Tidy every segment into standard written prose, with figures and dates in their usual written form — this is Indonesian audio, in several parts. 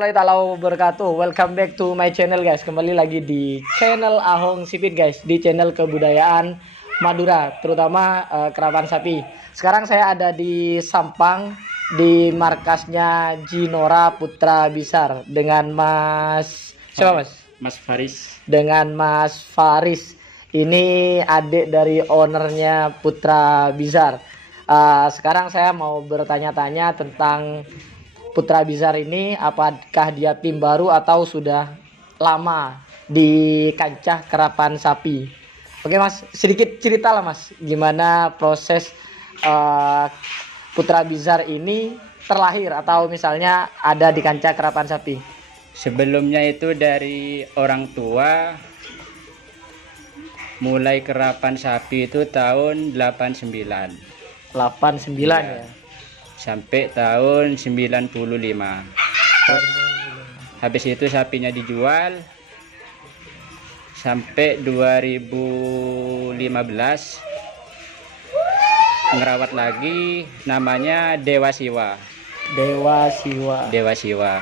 Warahmatullahi taala wabarakatuh. Welcome back to my channel guys. Kembali lagi di channel Ahong Sipit guys, di channel kebudayaan Madura, terutama kerapan sapi. Sekarang saya ada di Sampang di markasnya Jinora Putra Bisar dengan Mas siapa Mas? Mas Faris. Dengan Mas Faris. Ini adik dari ownernya Putra Bisar. Sekarang saya mau bertanya-tanya tentang Putra Bisar ini, apakah dia tim baru atau sudah lama di kancah kerapan sapi. Oke Mas, sedikit cerita lah Mas, gimana proses Putra Bisar ini terlahir atau misalnya ada di kancah kerapan sapi. Sebelumnya itu dari orang tua, mulai kerapan sapi itu tahun 89. 89 ya. Sampai tahun 95. Terus, habis itu sapinya dijual sampai 2015, ngerawat lagi, namanya Dewa Siwa. Dewa Siwa.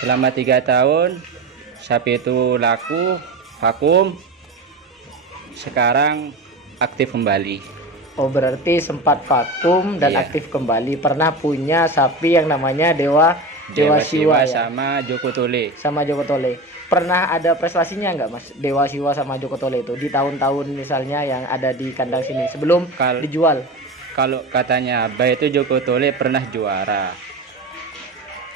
Selama 3 tahun sapi itu laku, vakum. Sekarang aktif kembali. Oh, berarti sempat vakum dan Iya. aktif kembali. Pernah punya sapi yang namanya Dewa Siwa ya? sama Joko Tole. Sama Joko Tole. Pernah ada prestasinya nggak Mas Dewa Siwa sama Joko Tole itu di tahun-tahun misalnya yang ada di kandang sini sebelum dijual? Kalau katanya Abah itu Joko Tole pernah juara,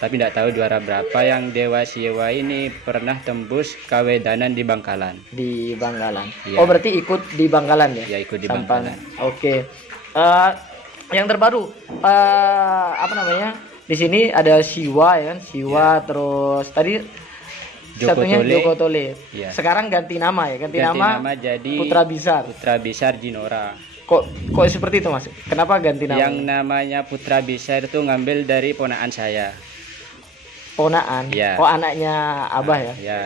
tapi tidak tahu juara berapa. Yang Dewa Siwa ini pernah tembus Kawedanan di Bangkalan. Di Bangkalan. Iya. Oh, berarti ikut di Bangkalan ya? Ya, ikut di Sampang. Bangkalan. Oke. Yang terbaru apa namanya? Di sini ada Siwa ya kan? Siwa, Iya. terus tadi Joko satunya Tole. Joko Tole. Iya. Sekarang ganti nama ya? Ganti nama jadi Putra Bisar. Putra Bisar Jinora. Kok seperti itu Mas? Kenapa ganti nama? Yang namanya Putra Bisar itu ngambil dari ponakan saya. Ponaan. Iya. Oh, anaknya Abah ya? Ya.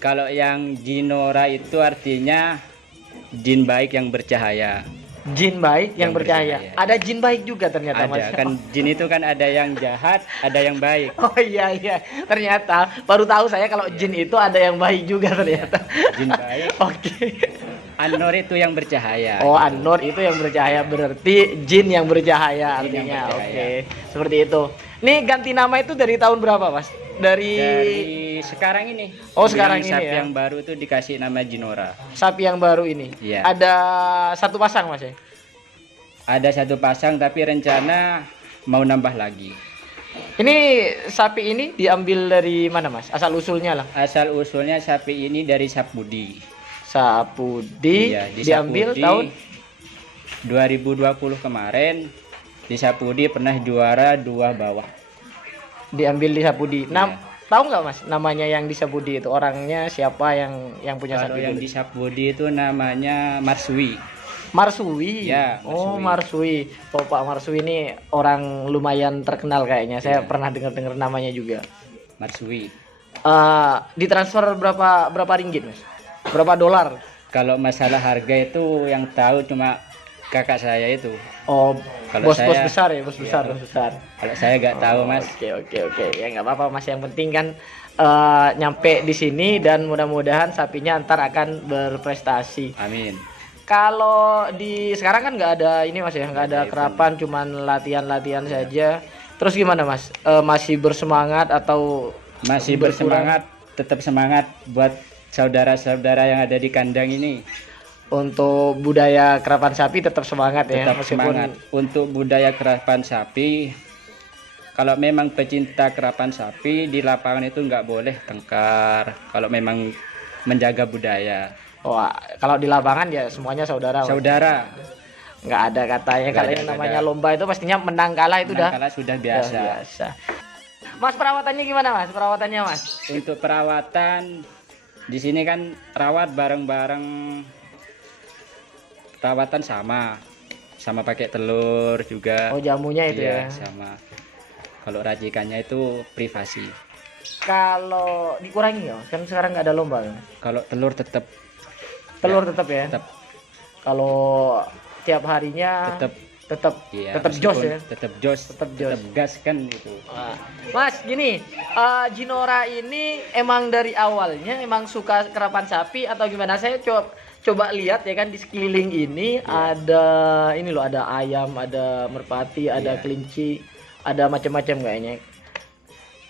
Kalau yang Jinora itu artinya jin baik yang bercahaya. Jin baik yang Yang bercahaya. bercahaya. Ada jin baik juga ternyata Mas. Ada kan, jin itu kan ada yang jahat, ada yang baik. Oh iya iya. Ternyata baru tahu saya kalau jin itu ada yang baik juga ternyata. Jin baik. Oke. An-Nur itu yang bercahaya. Oh, An-Nur itu yang bercahaya, berarti jin yang bercahaya Jin yang artinya. bercahaya. Oke. Seperti itu. Nih ganti nama itu dari tahun berapa, Mas? Dari sekarang ini. Oh, sekarang ini sapi ya. yang baru itu dikasih nama Jinora. Sapi yang baru ini. Iya. Ada satu pasang, Mas ya? Ada satu pasang tapi rencana mau nambah lagi. Ini sapi ini diambil dari mana, Mas? Asal usulnya lah. Asal usulnya sapi ini dari Sapudi. Sapudi Iya, di diambil Sapudi, tahun 2020 kemarin. Di Sapudi pernah juara 2 bawah. diambil di Sapudi. Iya. Tahu nggak Mas namanya yang di Sapudi itu orangnya siapa yang punya Kalau sapi yang dulu? di Sapudi itu namanya Marsui. Marsui. Ya, Oh, Marsui. Marsui. Oh, Pak Marsui ini orang lumayan terkenal kayaknya. Saya Iya. pernah dengar-dengar namanya juga. Marsui. Ditransfer berapa ringgit, Mas? Berapa dolar? Kalau masalah harga itu yang tahu cuma kakak saya itu. Oh, Kalau bos-bos saya- besar ya, bos besar, Iya. bos besar. Kalau saya nggak tahu mas. Oke. Ya nggak apa-apa Mas. Yang penting kan nyampe di sini dan mudah-mudahan sapinya ntar akan berprestasi. Amin. Kalau di sekarang kan nggak ada ini Mas ya, nggak ada Nggak ada kerapan, cuman latihan-latihan saja. Terus gimana Mas? Masih bersemangat atau Masih berkurang? bersemangat, tetap semangat buat saudara-saudara yang ada di kandang ini. Untuk budaya kerapan sapi tetap semangat ya, Tetap semangat. Untuk budaya kerapan sapi, kalau memang pecinta kerapan sapi di lapangan itu nggak boleh tengkar. Kalau memang menjaga budaya. Wah, kalau di lapangan ya semuanya saudara. Mas. Saudara, Nggak ada katanya Nggak kalau ada, yang nggak namanya ada. lomba itu pastinya menang kalah itu menang udah kalah sudah udah biasa. biasa. Mas, perawatannya gimana Mas? Perawatannya Mas? Untuk perawatan di sini kan rawat bareng-bareng, perawatan sama pakai telur juga. Oh, jamunya itu Iya, ya. sama. Kalau racikannya itu privasi. Kalau dikurangi ya, kan sekarang nggak ada lomba. Ya? Kalau telur tetap Telur tetap ya. tetap Kalau tiap harinya tetap tetap Iya, tetap jos ya. tetap jos, Tetap jos. tetap gas kan itu. Wah. Mas, gini, Jinora ini emang dari awalnya emang suka kerapan sapi atau gimana? Saya coba lihat ya kan di sekeliling ini ada ini loh, ada ayam, ada merpati, ada kelinci, ada macam-macam kayaknya.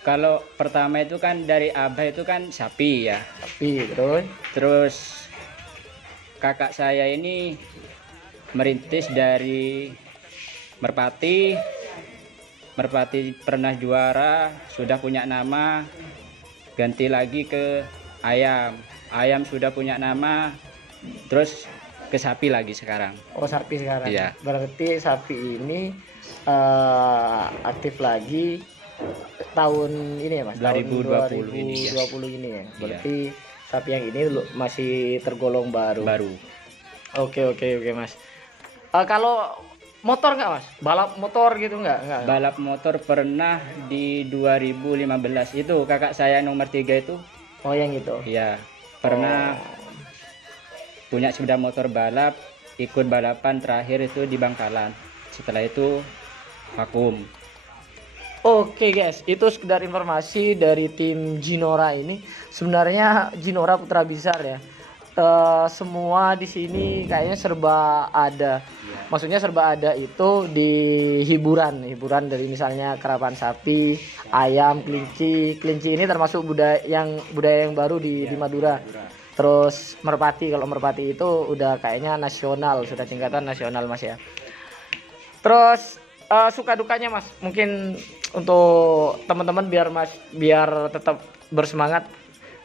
Kalau pertama itu kan dari abah itu kan sapi ya. Sapi terus. Terus kakak saya ini merintis dari merpati. Merpati pernah juara, sudah punya nama, ganti lagi ke ayam. Ayam sudah punya nama, terus ke sapi lagi sekarang. Oh, sapi sekarang. Iya. Berarti sapi ini aktif lagi tahun ini ya Mas, tahun 2020 ini, ya. 2020 ini ya. Berarti sapi yang ini masih tergolong baru. Oke Mas. Kalau motor nggak Mas? Balap motor gitu nggak? Balap motor pernah di 2015 itu kakak saya nomor 3 itu. Oh, yang itu. Iya, pernah punya sepeda motor balap, ikut balapan terakhir itu di Bangkalan. Setelah itu vakum. Oke guys, itu sekedar informasi dari tim Jinora ini. Sebenarnya Jinora Putra Bizar ya. Semua di sini kayaknya serba ada. Maksudnya serba ada itu di hiburan dari misalnya kerapan sapi, ayam, kelinci. Kelinci ini termasuk budaya yang baru di Madura. Terus merpati, kalau merpati itu udah kayaknya nasional, sudah tingkatan nasional Mas ya. Terus suka dukanya Mas, mungkin untuk teman-teman biar tetap bersemangat,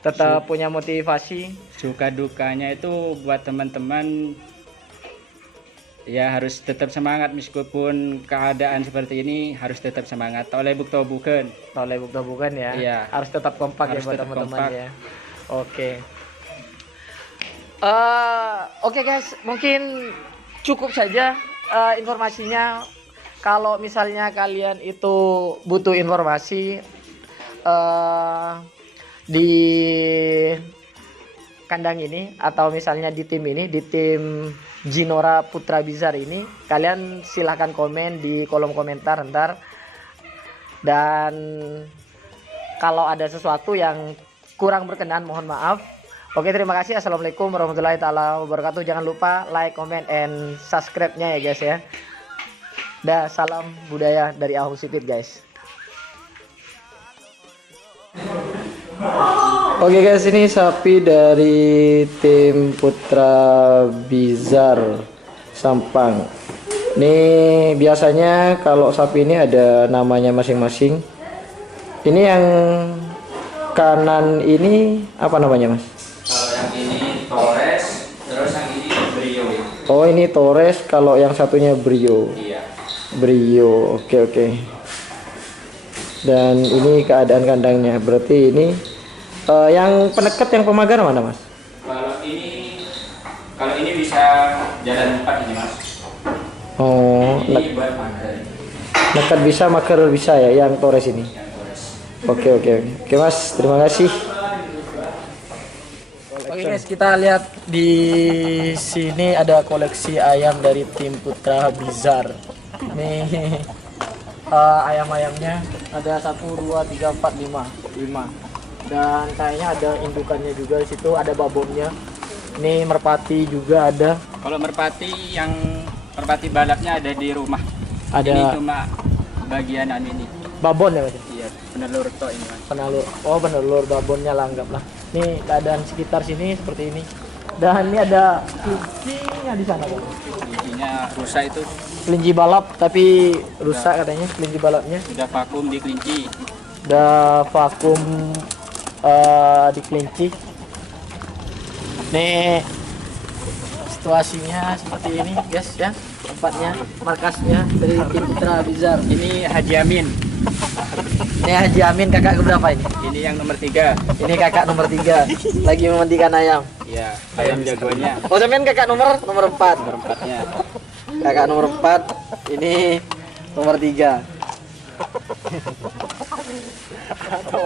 tetap punya motivasi. Suka dukanya itu buat teman-teman ya harus tetap semangat meskipun keadaan seperti ini, harus tetap semangat. Oleh bukto bukan Ya. Iya. Harus tetap kompak Harus ya buat tetap teman-teman kompak. ya. Oke. Oke guys, mungkin cukup saja informasinya. Kalau misalnya kalian itu butuh informasi di kandang ini atau misalnya di tim Jinora Putra Bizar ini, kalian silahkan komen di kolom komentar ntar. Dan kalau ada sesuatu yang kurang berkenan, mohon maaf. Oke, terima kasih. Assalamualaikum warahmatullahi taala wabarakatuh. Jangan lupa like, comment, and subscribe-nya ya guys ya. Dah, salam budaya dari Ahu Sipit guys. Oke guys, ini sapi dari tim Putra Bizar Sampang. Ini biasanya kalau sapi ini ada namanya masing-masing. Ini yang kanan ini apa namanya Mas? Kalau yang ini Torres, terus yang ini Brio. Oh, ini Torres, kalau yang satunya Brio. Iya. Brio, oke. Dan ini keadaan kandangnya. Berarti ini yang penekat, yang pemagar mana Mas? Kalau ini bisa jalan 4 ini Mas. Oh, Ini buat makan. nekat bisa, mager bisa ya, yang Torres ini. Yang Torres. Oke Mas, terima kasih. Oke guys, kita lihat di sini ada koleksi ayam dari tim Putra Bizar. Nih ayam-ayamnya ada 1, 2, 3, 4, 5. Dan kayaknya ada indukannya juga di situ, ada babonnya. Ini merpati juga ada. Kalau merpati balapnya ada di rumah. Ada. Ini cuma bagian ini. Babon ya Mas? Iya, penelur tok ini Mas. Penalur. Oh, penalur babonnya lah, anggaplah. Nih keadaan sekitar sini seperti ini. Dan ini ada kelincinya di sana Bang. Kelincinya rusak itu. Kelinci balap tapi rusak katanya kelinci balapnya. Sudah vakum di kelinci. Udah vakum di kelinci. Nih situasinya seperti ini guys ya, tempatnya, markasnya dari tim Putra Bizar. Ini Haji Amin. Ini Haji Amin, kakak keberapa ini? Ini yang nomor 3. Ini kakak nomor 3 lagi memandikan ayam. Iya, ayam jagoannya. Oh, sampean kakak nomor 4. Nomor 4-nya. Kakak nomor 4, ini nomor 3. Kata